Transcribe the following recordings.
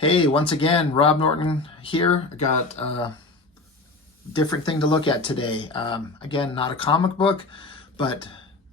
Hey, once again, Rob Norton here. I got a different thing to look at today. Again, not a comic book, but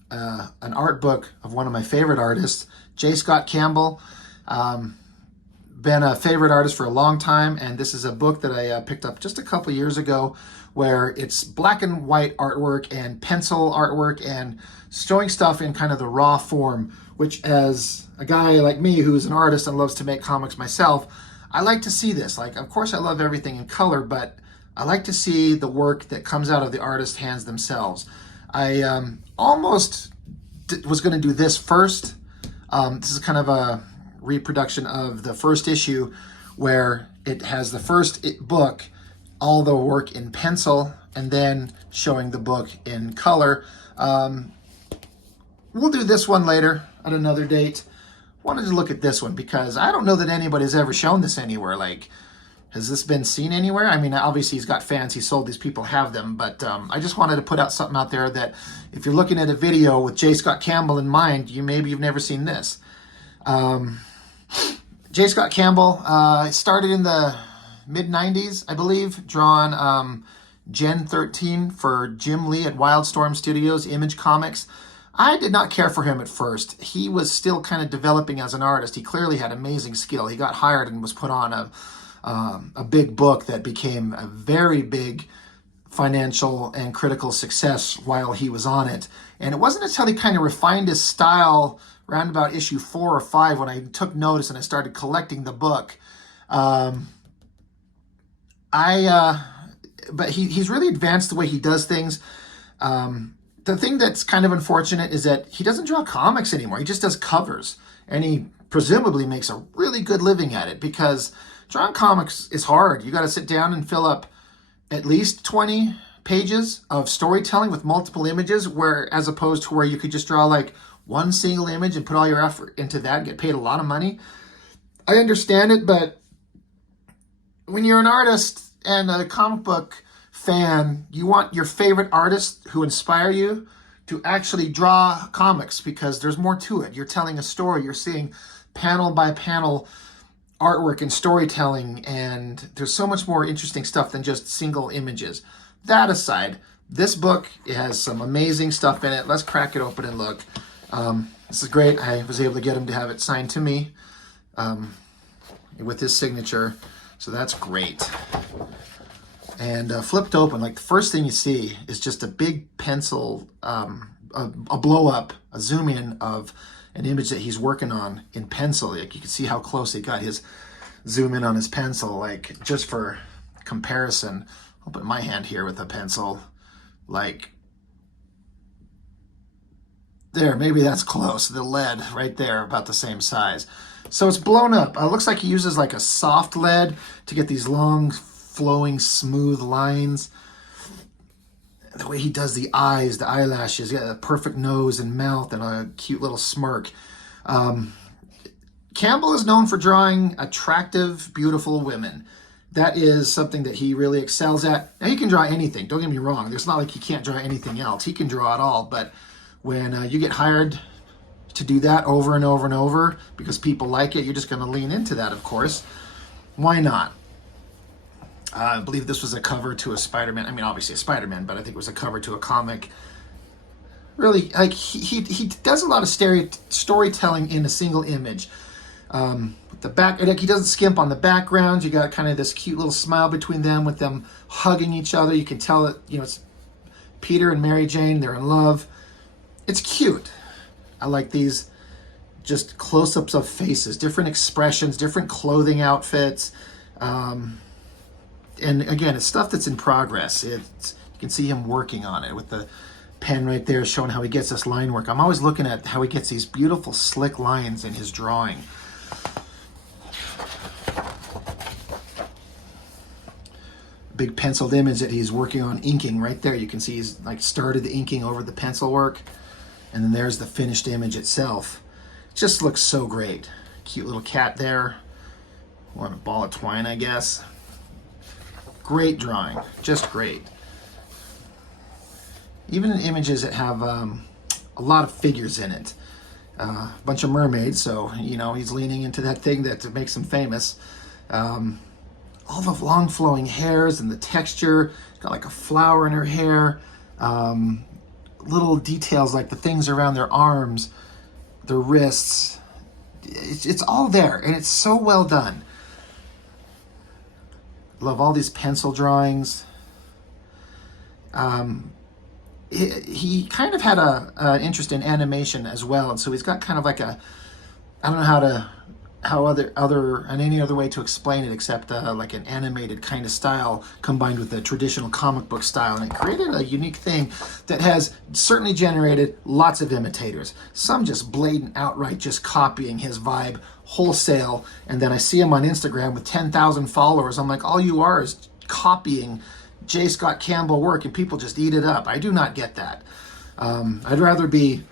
an art book of one of my favorite artists, J Scott Campbell. Been a favorite artist for a long time, and this is a book that I picked up just a couple years ago where it's black and white artwork and pencil artwork and showing stuff in kind of the raw form, which as a guy like me who's an artist and loves to make comics myself, I like to see this. Like, of course I love everything in color, but I like to see the work that comes out of the artist's hands themselves. I almost was going to do this first. This is kind of a reproduction of the first issue where it has the first book, all the work in pencil, and then showing the book in color. We'll do this one later at another date. Wanted to look at this one because I don't know that anybody's ever shown this anywhere. Like, has this been seen anywhere? I mean, obviously he's got fans, he sold these, people have them, but I just wanted to put out something out there that if you're looking at a video with J Scott Campbell in mind, maybe you've never seen this. J Scott Campbell started in the mid-90s, I believe, drawn Gen 13 for Jim Lee at Wildstorm Studios, Image Comics. I did not care for him at first. He was still kind of developing as an artist. He clearly had amazing skill. He got hired and was put on a big book that became a very big financial and critical success while he was on it. And it wasn't until he kind of refined his style around about issue 4 or 5 when I took notice and I started collecting the book. But he's really advanced the way he does things. The thing that's kind of unfortunate is that he doesn't draw comics anymore. He just does covers. And he presumably makes a really good living at it because drawing comics is hard. You got to sit down and fill up at least 20 pages of storytelling with multiple images, where as opposed to where you could just draw like one single image and put all your effort into that and get paid a lot of money. I understand it, but when you're an artist and a comic book fan, you want your favorite artists who inspire you to actually draw comics because there's more to it. You're telling a story. You're seeing panel by panel artwork and storytelling, and there's so much more interesting stuff than just single images. That aside, this book, it has some amazing stuff in it. Let's crack it open and look. This is great. I was able to get him to have it signed to me with his signature, so that's great. And flipped open, like the first thing you see is just a big pencil, a blow up, a zoom in of an image that he's working on in pencil. Like you can see how close he got his zoom in on his pencil. Like just for comparison, I'll put my hand here with a pencil. Like there, maybe that's close. The lead right there, about the same size. So it's blown up. Looks like he uses like a soft lead to get these long, flowing, smooth lines. The way he does the eyes, the eyelashes, yeah, a perfect nose and mouth and a cute little smirk. Campbell is known for drawing attractive, beautiful women. That is something that he really excels at. Now, he can draw anything. Don't get me wrong. It's not like he can't draw anything else. He can draw it all. But when you get hired to do that over and over and over because people like it, you're just going to lean into that, of course. Why not? I believe this was a cover to a Spider-Man. I mean, obviously a Spider-Man, but I think it was a cover to a comic. Really, like he does a lot of storytelling in a single image. The back, like he doesn't skimp on the background. You got kind of this cute little smile between them with them hugging each other. You can tell that, you know, it's Peter and Mary Jane. They're in love. It's cute. I like these just close-ups of faces, different expressions, different clothing outfits. And again, it's stuff that's in progress. You can see him working on it with the pen right there showing how he gets this line work. I'm always looking at how he gets these beautiful slick lines in his drawing. Big penciled image that he's working on inking right there. You can see he's like started the inking over the pencil work. And then there's the finished image itself. It just looks so great. Cute little cat there. What a ball of twine, I guess. Great drawing, just great. Even in images that have a lot of figures in it. A bunch of mermaids, so, you know, he's leaning into that thing that makes him famous. All the long flowing hairs and the texture. Got like a flower in her hair. Little details like the things around their arms, their wrists. It's all there, and it's so well done. Love all these pencil drawings. He kind of had an interest in animation as well, and so he's got kind of like a, I don't know and any other way to explain it except like an animated kind of style combined with the traditional comic book style, and it created a unique thing that has certainly generated lots of imitators. Some just blatant outright just copying his vibe wholesale, and then I see him on Instagram with 10,000 followers. I'm like, all you are is copying J Scott Campbell work, and people just eat it up. I do not get that. I'd rather be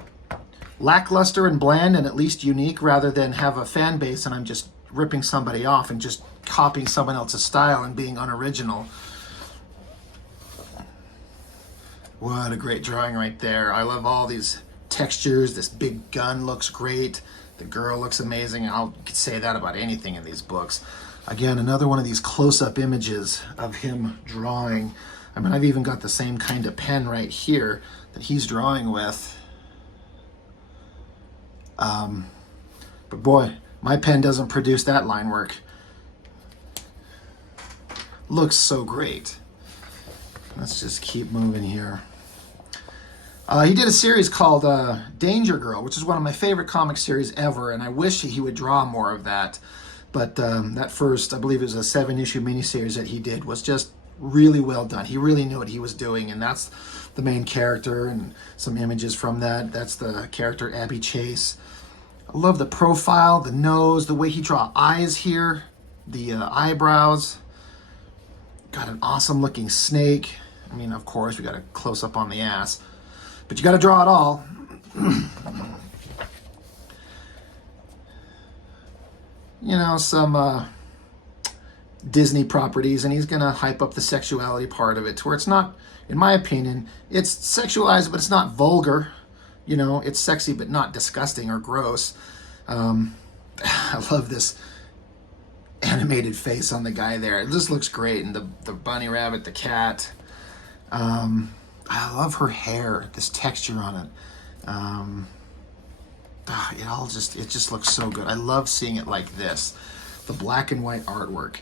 lackluster and bland and at least unique rather than have a fan base and I'm just ripping somebody off and just copying someone else's style and being unoriginal. What a great drawing right there. I love all these textures. This big gun looks great. The girl looks amazing. I could say that about anything in these books. Again, another one of these close-up images of him drawing. I mean, I've even got the same kind of pen right here that he's drawing with. But boy, my pen doesn't produce that line work. Looks so great. Let's just keep moving here. He did a series called Danger Girl, which is one of my favorite comic series ever, and I wish he would draw more of that. But that first, I believe it was a 7-issue miniseries that he did, was just really well done. He really knew what he was doing, and that's the main character and some images from that. That's the character Abby Chase. I love the profile, the nose, the way he draw eyes here, the eyebrows. Got an awesome looking snake. I mean, of course, we got a close up on the ass, but you got to draw it all. You know, some Disney properties, and he's going to hype up the sexuality part of it to where it's not, in my opinion, it's sexualized, but it's not vulgar. You know, it's sexy, but not disgusting or gross. I love this animated face on the guy there. It just looks great. And the bunny rabbit, the cat. I love her hair, this texture on it. It just looks so good. I love seeing it like this. The black and white artwork.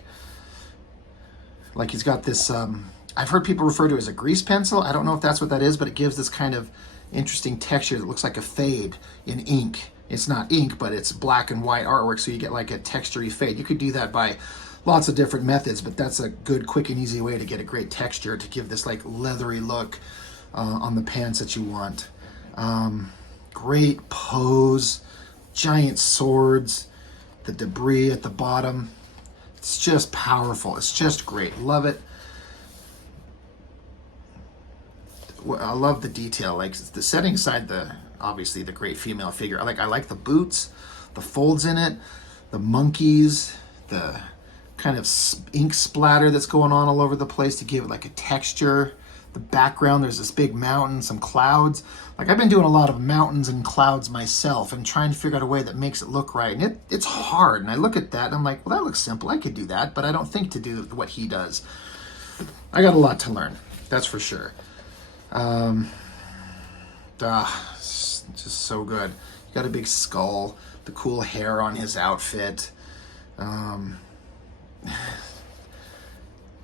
Like he's got this, I've heard people refer to it as a grease pencil. I don't know if that's what that is, but it gives this kind of interesting texture that looks like a fade in ink. It's not ink, but it's black and white artwork, so you get like a textury fade. You could do that by lots of different methods, but that's a good, quick, and easy way to get a great texture to give this like leathery look on the pants that you want. Great pose, giant swords, the debris at the bottom. It's just powerful. It's just great. Love it. I love the detail, like the setting aside obviously the great female figure. I like the boots, the folds in it, the monkeys, the kind of ink splatter that's going on all over the place to give it like a texture. The background, there's this big mountain, some clouds. Like I've been doing a lot of mountains and clouds myself and trying to figure out a way that makes it look right. And it's hard. And I look at that and I'm like, well, that looks simple. I could do that, but I don't think to do what he does. I got a lot to learn. That's for sure. It's just so good. He got a big skull, the cool hair on his outfit. I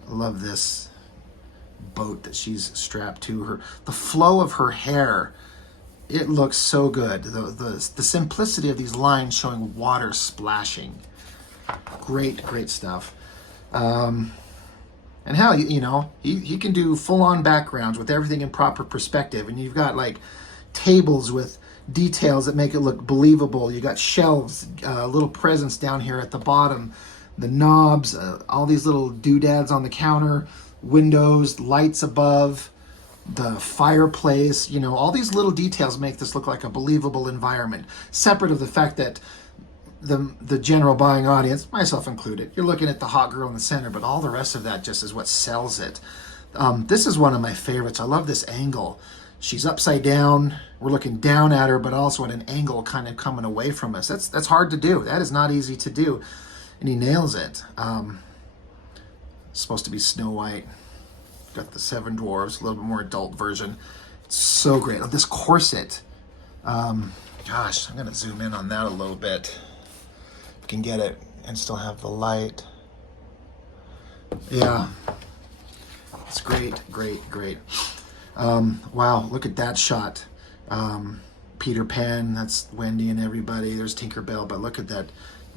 love this boat that she's strapped to her. The flow of her hair, it looks so good. The simplicity of these lines showing water splashing. Great stuff. And hell, you know, he can do full-on backgrounds with everything in proper perspective. And you've got like tables with details that make it look believable. You got shelves, little presents down here at the bottom, the knobs, all these little doodads on the counter, windows, lights above, the fireplace. You know, all these little details make this look like a believable environment, separate of the fact that the general buying audience, myself included, you're looking at the hot girl in the center, but all the rest of that just is what sells it. This is one of my favorites. I love this angle. She's upside down. We're looking down at her, but also at an angle kind of coming away from us. That's hard to do. That is not easy to do. and he nails it. Supposed to be Snow White. Got the Seven Dwarves, a little bit more adult version. It's so great. Oh, this corset. Gosh, I'm gonna zoom in on that a little bit. You can get it and still have the light. Yeah, it's great, great, great. Wow, look at that shot. Peter Pan, that's Wendy and everybody. There's Tinkerbell, but look at that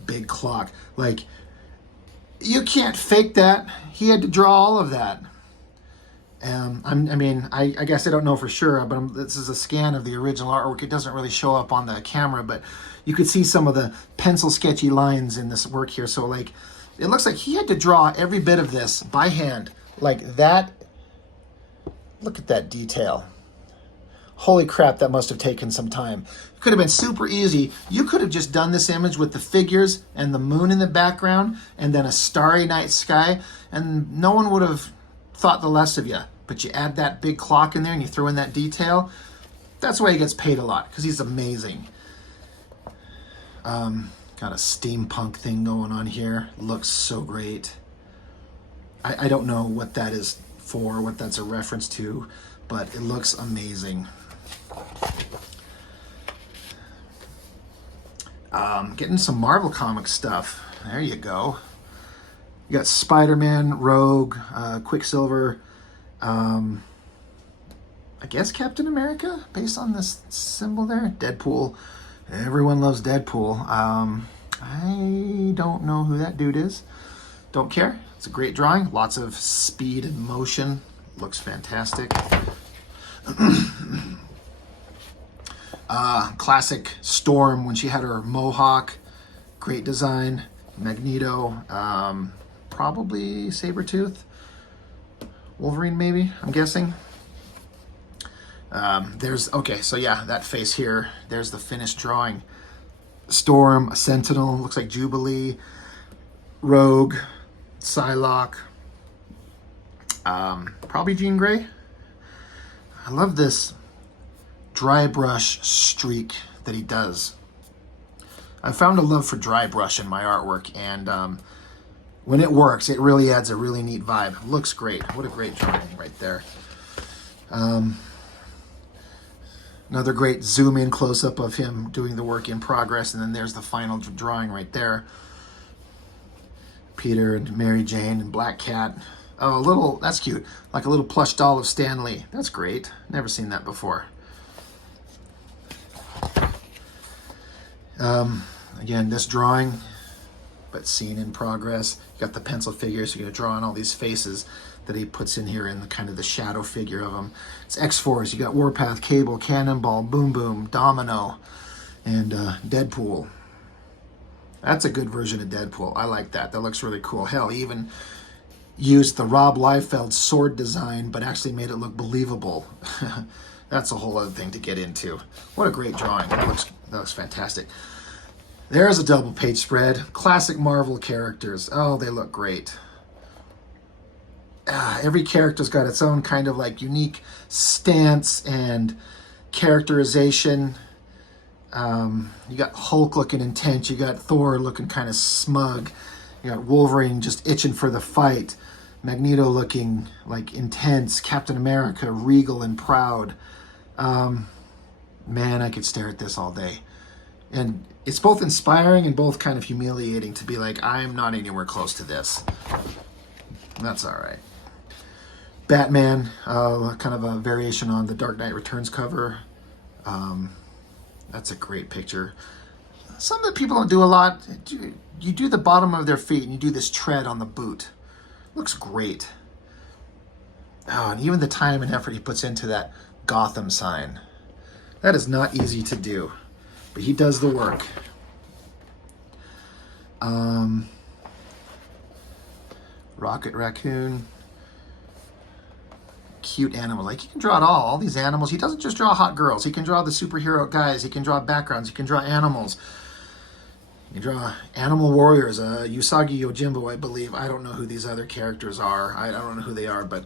big clock. Like, you can't fake that. He had to draw all of that. I guess I don't know for sure, but this is a scan of the original artwork. It doesn't really show up on the camera, but you could see some of the pencil sketchy lines in this work here. So like, it looks like he had to draw every bit of this by hand, like that. Look at that detail. Holy crap, that must have taken some time. It could have been super easy. You could have just done this image with the figures and the moon in the background and then a starry night sky, and no one would have thought the less of you. But you add that big clock in there and you throw in that detail. That's why he gets paid a lot, because he's amazing. Got a steampunk thing going on here. Looks so great. I don't know what that is for, what that's a reference to, but it looks amazing. Getting some Marvel comic stuff. There you go. You got Spider-Man, Rogue, Quicksilver, I guess Captain America, based on this symbol there. Deadpool. Everyone loves Deadpool. I don't know who that dude is. Don't care. It's a great drawing. Lots of speed and motion. Looks fantastic. Classic Storm when she had her mohawk. Great design. Magneto. Probably Sabretooth. Wolverine maybe, I'm guessing. So yeah, that face here. There's the finished drawing. Storm, a Sentinel, looks like Jubilee. Rogue, Psylocke. Probably Jean Grey. I love this dry brush streak that he does. I found a love for dry brush in my artwork, and when it works, it really adds a really neat vibe. Looks great. What a great drawing right there. Another great zoom in close up of him doing the work in progress, and then there's the final drawing right there. Peter and Mary Jane and Black Cat. Oh, that's cute. Like a little plush doll of Stan Lee. That's great. Never seen that before. Again, this drawing, but seen in progress. You got the pencil figures, so you're gonna draw on all these faces that he puts in here in the kind of the shadow figure of them. It's X-Force. You got Warpath, Cable, Cannonball, Boom Boom, Domino, and Deadpool. That's a good version of Deadpool. I like that. That looks really cool. Hell, he even used the Rob Liefeld sword design, but actually made it look believable. That's a whole other thing to get into. What a great drawing. That looks fantastic. There's a double page spread. Classic Marvel characters. Oh, they look great. Every character's got its own kind of like unique stance and characterization. You got Hulk looking intense. You got Thor looking kind of smug. You got Wolverine just itching for the fight. Magneto looking like intense. Captain America regal and proud. Man, I could stare at this all day. And it's both inspiring and both kind of humiliating to be like, I'm not anywhere close to this. That's all right. Batman, kind of a variation on the Dark Knight Returns cover. That's a great picture. Some of the people don't do a lot. You do the bottom of their feet and you do this tread on the boot. Looks great. Oh, and even the time and effort he puts into that Gotham sign. That is not easy to do, but he does the work. Rocket Raccoon. Cute animal. Like, he can draw it all these animals. He doesn't just draw hot girls. He can draw the superhero guys. He can draw backgrounds. He can draw animals. He can draw animal warriors. Usagi Yojimbo, I believe. I don't know who these other characters are. I don't know who they are, but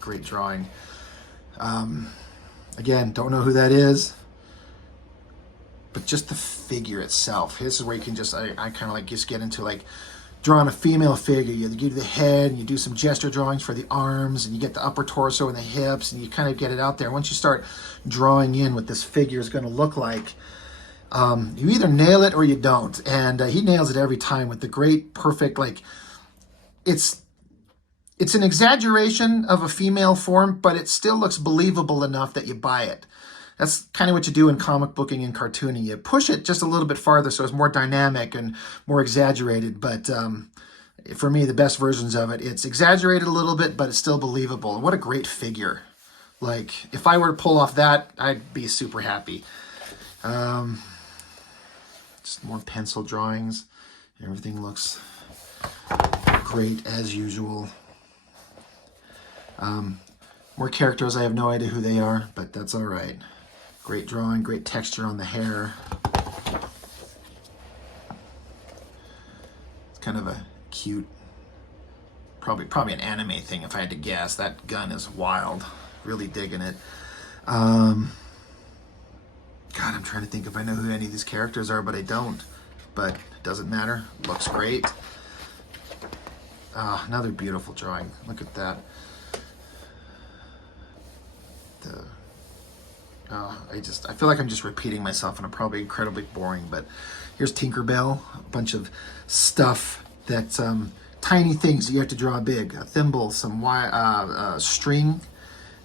great drawing. Again, don't know who that is. but just the figure itself. This is where you can just, I kind of like just get into like drawing a female figure. You do the head, and you do some gesture drawings for the arms, and you get the upper torso and the hips, and you kind of get it out there. Once you start drawing in what this figure is going to look like, you either nail it or you don't. And he nails it every time with the great, perfect, like, it's an exaggeration of a female form, but it still looks believable enough that you buy it. That's kind of what you do in comic booking and cartooning. You push it just a little bit farther so it's more dynamic and more exaggerated. But for me, the best versions of it, it's exaggerated a little bit, but it's still believable. And what a great figure. Like, if I were to pull off that, I'd be super happy. Just more pencil drawings. Everything looks great as usual. More characters, I have no idea who they are, but that's all right. Great drawing, great texture on the hair. It's kind of a cute, probably an anime thing if I had to guess. That gun is wild. Really digging it. God, I'm trying to think if I know who any of these characters are, but I don't. But it doesn't matter. Looks great. Another beautiful drawing. Look at that. I feel like I'm just repeating myself, and I'm probably incredibly boring, but here's Tinkerbell, a bunch of stuff that's tiny things that you have to draw big. A thimble, some string,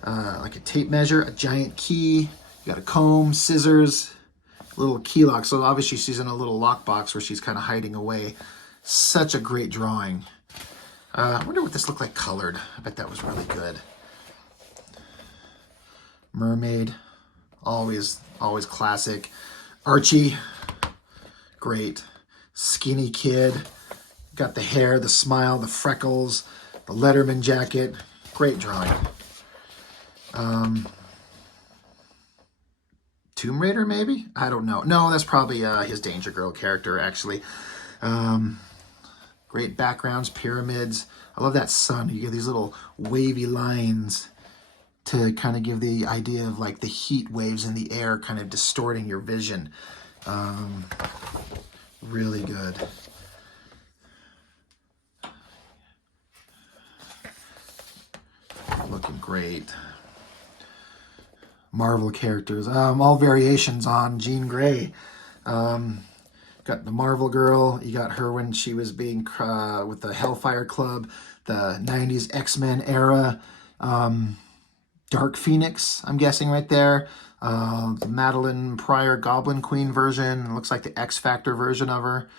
like a tape measure, a giant key, you got a comb, scissors, a little key lock. So obviously she's in a little lockbox where she's kind of hiding away. Such a great drawing. I wonder what this looked like colored. I bet that was really good. Mermaid, always classic. Archie, great. Skinny kid, got the hair, the smile, the freckles, the Letterman jacket. Great drawing. Tomb Raider, maybe? I don't know. No, that's probably his Danger Girl character, actually. Great backgrounds, pyramids. I love that sun. You get these little wavy lines to kind of give the idea of like the heat waves in the air kind of distorting your vision. Really good. Looking great. Marvel characters, all variations on Jean Grey. Got the Marvel girl. You got her when she was being with the Hellfire Club, the 90s X-Men era. Dark Phoenix, I'm guessing right there. The Madeline Pryor Goblin Queen version. It looks like the X Factor version of her.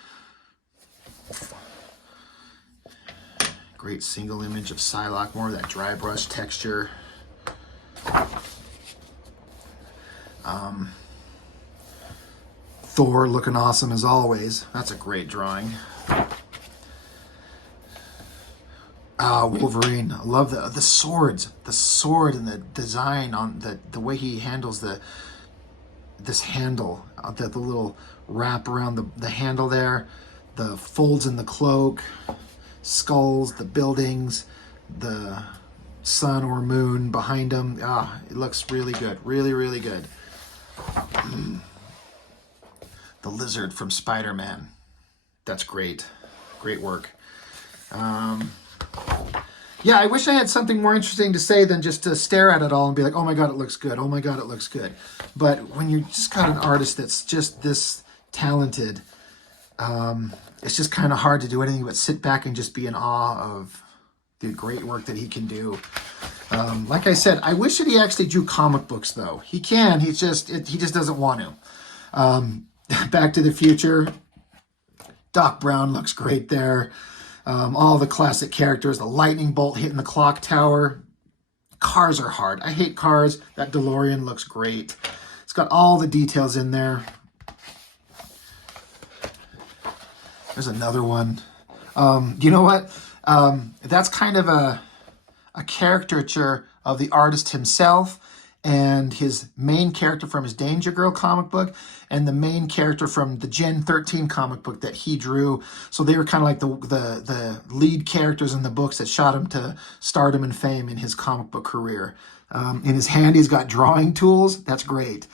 Great single image of Psylocke, more of that dry brush texture. Thor looking awesome as always. That's a great drawing. Wolverine. I love the swords. The sword and the design on the way he handles this handle. The little wrap around the handle there. The folds in the cloak. Skulls, the buildings, the sun or moon behind him. It looks really good. Really, really good. The lizard from Spider-Man. That's great. Great work. Yeah, I wish I had something more interesting to say than just to stare at it all and be like, oh my God, it looks good. Oh my God, it looks good. But when you just got an artist that's just this talented, it's just kind of hard to do anything but sit back and just be in awe of the great work that he can do. Like I said, I wish that he actually drew comic books, though. He can. He just doesn't want to. Back to the Future. Doc Brown looks great there. All the classic characters. The lightning bolt hitting the clock tower. Cars are hard. I hate cars. That DeLorean looks great. It's got all the details in there. There's another one. You know what? That's kind of a caricature of the artist himself and his main character from his Danger Girl comic book and the main character from the Gen 13 comic book that he drew. So they were kind of like the lead characters in the books that shot him to stardom and fame in his comic book career. In his hand, he's got drawing tools. That's great.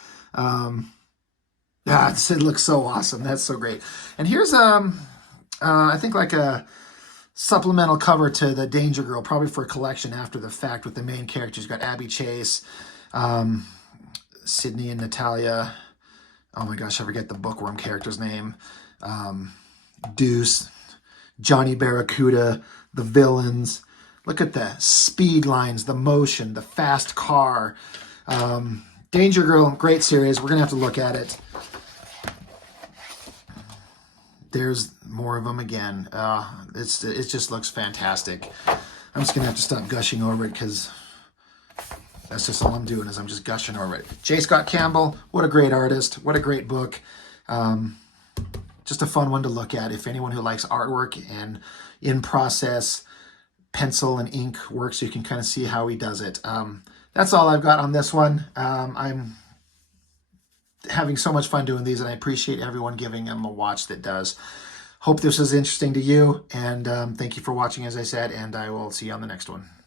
Yeah, it looks so awesome. That's so great. And here's I think like a supplemental cover to the Danger Girl, probably for a collection after the fact with the main characters. You've got Abby Chase, um, Sydney and Natalia. Oh my gosh, I forget the bookworm character's name. Um, Deuce, Johnny Barracuda, the villains. Look at the speed lines, the motion, the fast car. Danger Girl, great series. We're going to have to look at it. There's more of them again. It just looks fantastic. I'm just going to have to stop gushing over it because that's just all I'm doing is I'm just gushing over it. J Scott Campbell, what a great artist. What a great book. Just a fun one to look at. If anyone who likes artwork and in-process pencil and ink works, you can kind of see how he does it. That's all I've got on this one. I'm having so much fun doing these, and I appreciate everyone giving them a watch that does. Hope this is interesting to you, and thank you for watching, as I said, and I will see you on the next one.